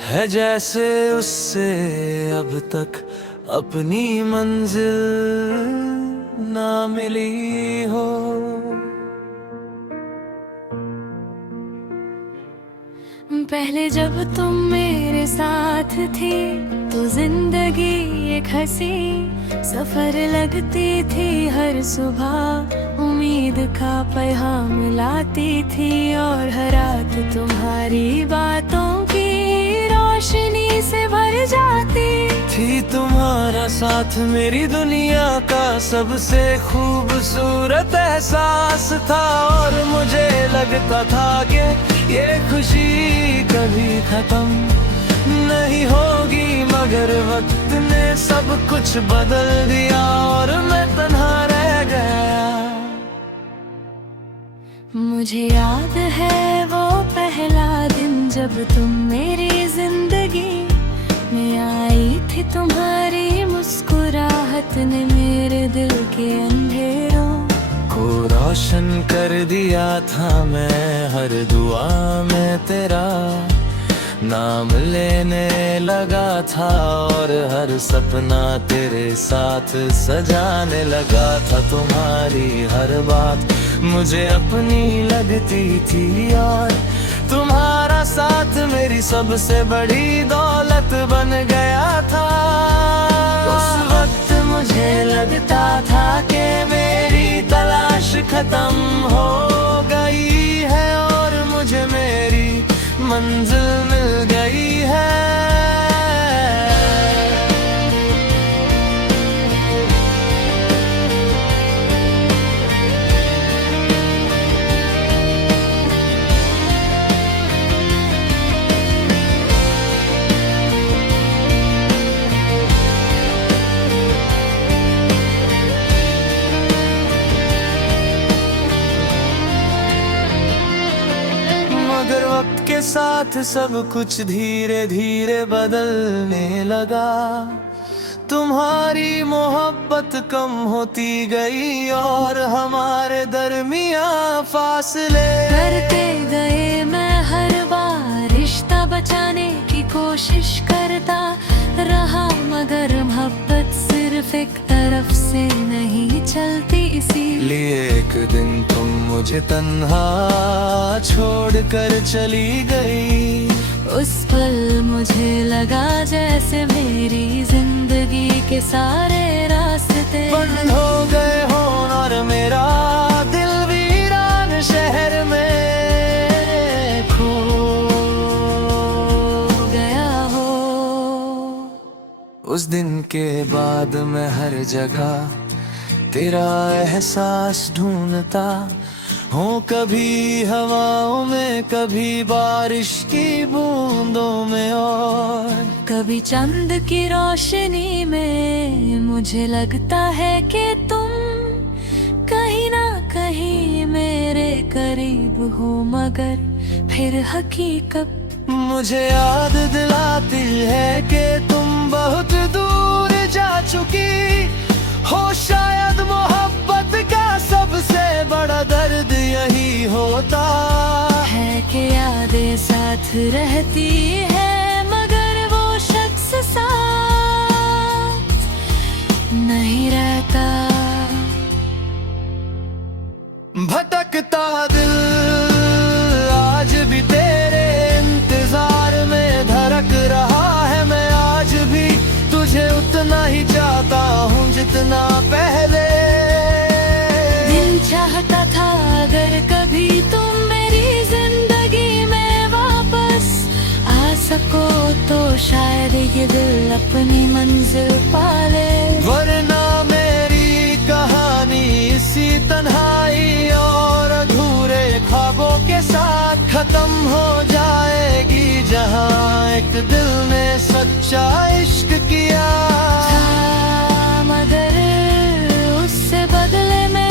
है जैसे उससे अब तक अपनी मंजिल ना मिली हो। पहले जब तुम मेरे साथ थी तो जिंदगी एक हंसी सफर लगती थी। हर सुबह उम्मीद का पैगाम लाती थी और हर रात तुम्हारी बातों की रोशनी से भर जाती थी। तुम्हारा साथ मेरी दुनिया का सबसे खूबसूरत एहसास था और मुझे लगता था कि ये खुशी कभी खत्म नहीं होगी, मगर वक्त ने सब कुछ बदल दिया और मैं तन्हा रह गया। मुझे याद है वो पहला दिन जब तुम मेरी जिंदगी में आई थी। तुम्हारी मुस्कुराहट ने मेरे दिल के अंधेरों को रोशन कर दिया था। मैं हर दुआ में तेरा नाम लेने लगा था और हर सपना तेरे साथ सजाने लगा था। तुम्हारी हर बात मुझे अपनी लगती थी और तुम्हारा साथ मेरी सबसे बड़ी दौलत बन गया था। उस वक्त मुझे लगता था कि मेरी तलाश खत्म हो गई है और मुझे मेरी मंजिल मिल गई है। मगर वक्त के साथ सब कुछ धीरे धीरे बदलने लगा। तुम्हारी मोहब्बत कम होती गई और हमारे दरमियां फासले करते गए। मैं हर बार रिश्ता बचाने की कोशिश करता रहा, मगर मोहब्बत सिर्फ एक तरफ से नहीं चलती। इसीलिए एक दिन तुम मुझे तन्हा छोड़कर चली गई। उस पल मुझे लगा जैसे मेरी जिंदगी के सारे रास्ते बंद हो गए हो और मेरा दिल वीरान शहर में खो गया हो। उस दिन के बाद मैं हर जगह तेरा एहसास ढूंढता हूँ, कभी हवाओं में, कभी बारिश की बूंदों में और कभी चंद की रोशनी में। मुझे लगता है कि तुम कहीं ना कहीं मेरे करीब हो, मगर फिर हकीकत मुझे याद दिलाती है कि तुम बहुत दूर जा चुकी हो। शायद मोहब्बत का सबसे बड़ा दर्द यही होता है कि यादें साथ रहती है मगर वो शख्स साथ नहीं रहता। भटकता दिल आज भी तेरे इंतजार में धड़क रहा है। मैं आज भी तुझे उतना ही चाहता हूँ जितना पहले। दिल चाहता था अगर कभी तुम मेरी जिंदगी में वापस आ सको तो शायद ये दिल अपनी मंजिल पाले। वरना मेरी कहानी इसी तन्हाई और अधूरे ख्वाबों के साथ खत्म हो जाएगी, जहाँ एक दिल ने सच्चा इश्क किया था, मगर उससे बदले में